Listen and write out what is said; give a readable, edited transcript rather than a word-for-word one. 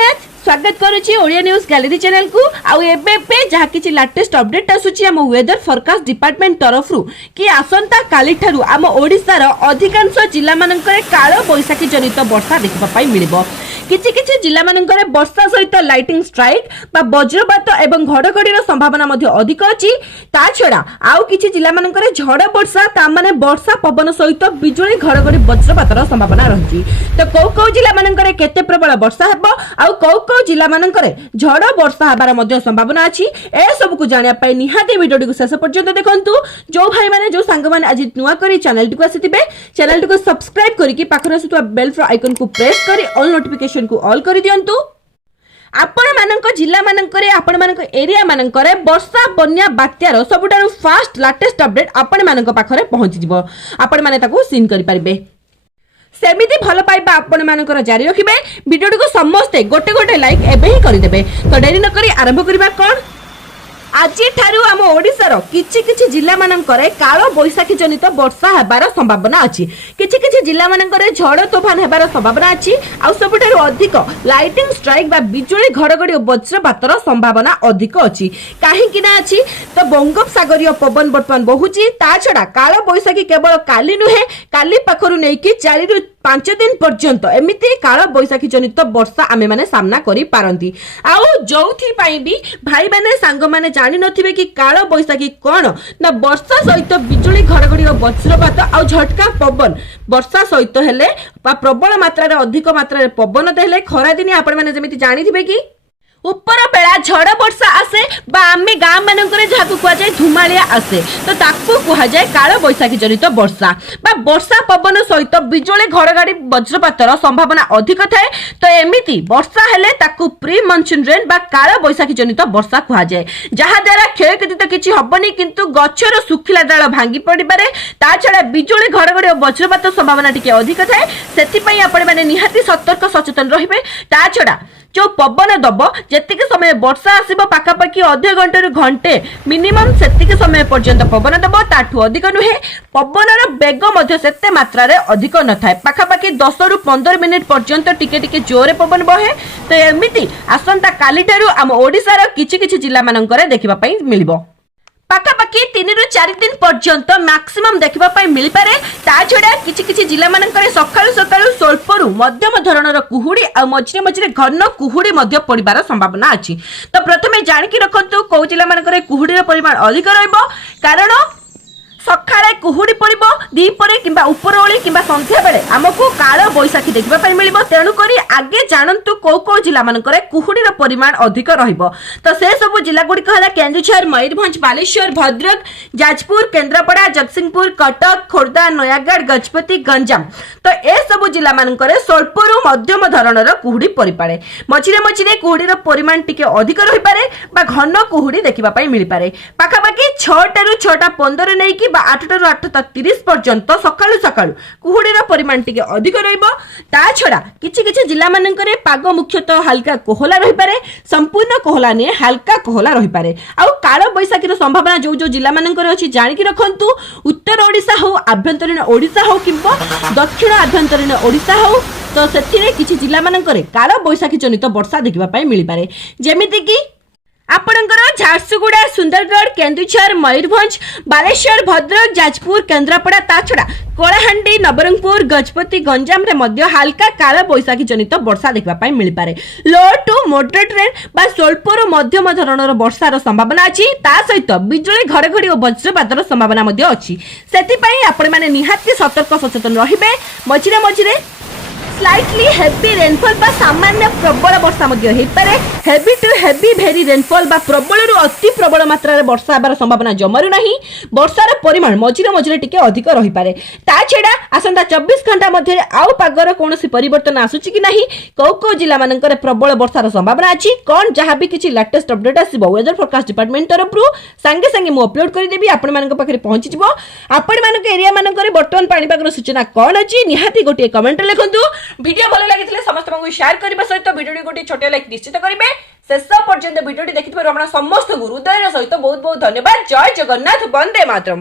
जगन्नाथ स्वागत करुच्ची Odia news gallery channel को आउ एबे जहा किछि लेटेस्ट अपडेट आसुची हम वेदर फोरकास्ट डिपार्टमेंट तरफ रु कि आसंता काली ठारू हम ओडिसा रो अधिकांश जिल्ला मानकरे कालो बैसाखी जनित वर्षा देखिबा पाई मिलिबो। किछि किछि जिल्ला मानकरे वर्षा सहित लाइटिंग स्ट्राइक बा वज्रपात एवं घड़घड़ी रो संभावना मध्ये अधिक अछि। ता छडा आउ किछि जिल्ला मानकरे झड़ वर्षा ता माने वर्षा पवन सहित बिजुली घड़घड़ी वज्रपात रो संभावना रहिछि। तो को जिल्ला मानकरे केते प्रबल वर्षा हेबो आउ को जिला मानकरे झड़ वर्षा हबार मध्य संभावना अछि ए सब को जानिया पाई निहाती वीडियो को शेष पर्यंत देखंतु। जो भाई माने जो संग माने आज नुवा करी चैनल को आसीथिबे चैनल को सब्सक्राइब करी कि पाखरे सुतवा बेल आइकन को प्रेस करी ऑल नोटिफिकेशन को ऑल करी दियंतु। आपण मानक जिला मानकरे आपण मानक एरिया मानकरे वर्षा बन्या बात्यार सबुठारु फास्ट लेटेस्ट अपडेट आपण मानक पाखरे पहुंची जिवो। आपण माने ताको सीन करि परिबे। सेमिति भल पाइबा आपण मानकर जारी रखिबे। वीडियो को समस्ते गोटे गोटे लाइक एबे ही करिदेबे। तो देरी न करी आरंभ करिबा कोन। आज ठारू आम ओडिसा किछि किछि जिल्ला मानकरे कालो बैसाखी जनित वर्षा हेबार संभावना अछि। किछि किछि जिल्ला मानकरे झड़ तूफान हेबार संभावना अछि। आ सबठारु अधिक लाइटिंग स्ट्राइक बा बिजुली घड़घड़ी और वज्रपातर संभावना अधिक अछि। काहे कि ना अछि तो बंगोपसागरीय पवन वर्तमान बहुची। ता छडा कालो बैसाखी केवल काली नुहे काली पाखरु नै कि 4 रु 5 दिन पर्यंत एमिति कालो बैसाखी जनित वर्षा आमे माने सामना करि पारंती। आउ जोथि पई भी भाई माने सांग माने जानि नथिबे कि कालो बैसाखी कोन ना वर्षा सहित बिजुली घड़घड़ी और वज्रपात आउ झटका पवन वर्षा सहित हेले बा प्रबल मात्रा रे अधिक मात्रा रे पवन देले खरा दिनी आपण माने जेमिति जानिथिबे कि ऊपर बेला झड़ वर्षा आसे बा आमे गाँ मानकरे जाहाकु कुआ जाय धुमालिया आसे तो ताकु कुआ जाय कालो बैसाखी जनित वर्षा बा वर्षा पवन सहित बिजुली घड़घड़ी वज्रपातर संभावना अधिक थाए। तो एमिति वर्षा हेले ताकु प्री मॉनसून रेन बा कालो बैसाखी जनित वर्षा कुआ जाय जहा द्वारा क्षयक्षति तो किछि हबनी किंतु गछर सुखिला डाल भांगी पड़िबारे ता छडा बिजुली घड़घड़ी और वज्रपात संभावना टिके अधिक थाए। सेति पई आपण माने निहाती सतर्क सचेतन रहिबे। ता छडा जो पवन दब जेतिके समय वर्षा आसीबो पाखापाखि अधे घंटे रु घंटे मिनिमम सेतिके समय पर्यंत पवन दब ताठू अधिक नुहे। पवनर बेग मध्य सेते मात्रा रे अधिक न थाए पाखापाखि 10 रु 15 मिनिट पर्यंत टिके टिके जोरे पवन बहे। तो एमिति आसंता काली ठारू आम ओडिसा रो किछि किछि जिल्ला मानकरे देखिबा पई मिलिबो। पाखापाखि 3 रु 4 दिन पर्यंत मैक्सिमम देखिबा पई मिल पारे। ता छडा किछि किछि जिल्ला मानकरे सकाळु सकाळु स्वल्परु मध्यम धरणर कुहुडी आ मझिरे मझिरे घन कुहुडी मध्य पडिबार संभावना अछि। तो प्रथमे जानि कि रखंतु को जिल्ला मानकरे कुहुडीर परिमाण अधिक रहइबो कारण सकाळे कुहुडी पड़िबो दीपरे किंबा उपरओळी किंबा संध्या बेले हमकु कालो बैसाखी देखिबा पई मिलिबो। तेणु करी आगे जानंतु को जिला मानकरे कुहुडीर परिमाण अधिक रहइबो। तो से सब जिला गुडी कहला केन्दुझर मयूरभंज बालेश्वर भद्रक जाजपुर केन्द्रापड़ा जगतसिंहपुर कटक खोर्धा नयागढ़ गजपति गंजाम। तो ए सब जिला मानकरे स्वल्परु मध्यम धरणर कुहुडी परि पारे मझिरे मझिरे कुहुडीर परिमाण टिके अधिक रहि पारे बा घन कुहुडी देखिबा पई मिलि पारे। पाखापाखि 6 रु 6:15 नै कि 8 रु 8:30 पर्यंत सकाळु सकाळु कुहुडीर परिमाण टिके अधिक रहइबो। ता छडा किछि किछि जिल्ला मानकरे पाग मुख्यतः हल्का कोहला रहि पारे संपूर्ण कोहला ने हल्का कोहला रहि पारे। आ कालो बैसाखीर संभावना जो जो जिल्ला मानकरे अछि जानि कि रखंतु उत्तर ओडिसा हो आभ्यंतरीण ओडिसा हो किंबा दक्षिण आभ्यंतरीण ओडिसा हो तो सेथिरे किछि जिल्ला मानकरे कालो बैसाखी जनित वर्षा देखिबा पई मिलि पारे। जेमिति कि आपणकर झारसुगुड़ा सुंदरगढ़ केन्दुझर मयूरभंज बालेश्वर भद्रक जाजपुर केन्द्रापड़ा ता छड़ा कलाहांडी नवरंगपुर गजपति गंजाम रे मध्य हल्का कालो बैसाखी जनित वर्षा देखिबा पई मिलि पारे। लो टू मॉडरेट रेन बा स्वल्परु मध्यम धरणर वर्षार संभावना अछि। ता सहित बिजुली घड़घड़ी और वज्रपातर संभावना मध्य अछि। सेति पई आपण माने निहाती सतर्क सचेतन रहिबे। मझिरे मझिरे स्लाइटली हेवी रेनफॉल बा सामान्य प्रबल वर्षा मध्य हेइ पारे। Heavy to heavy very rainfall बा प्रबल रु अति प्रबल मात्रा रे वर्षा हेबार संभावना जमारु नाही। वर्षार परिमाण मझिरे मझिरे टिके अधिक रहि पारे। ता छेडा आसंता 24 घंटा मध्य आउ पागर कोनोसी परिवर्तन आसुची कि नाही को जिल्ला मानकरे प्रबल वर्षार संभावना अछि कोन जहा भी किछि लेटेस्ट अपडेट आसीबो वेदर फोरकास्ट डिपार्टमेंट तरफ रु संगे संगे मु अपलोड करि देबी आपण मानक पाखरे पहुंची जिवो। आपण मानक एरिया मानकरे वर्तमान पाणीपागर सूचना कोन अछि निहाती गोटे कमेंट लिखंतु। वीडियो भल लगी समस्त शेयर करने सहित वीडियो गोटे छोटे लाइक निश्चित करेंगे। शेष पर्यंत वीडियो देखि समस्त हृदय सहित बहुत बहुत धन्यवाद। जय जगन्नाथ, वंदे मातरम।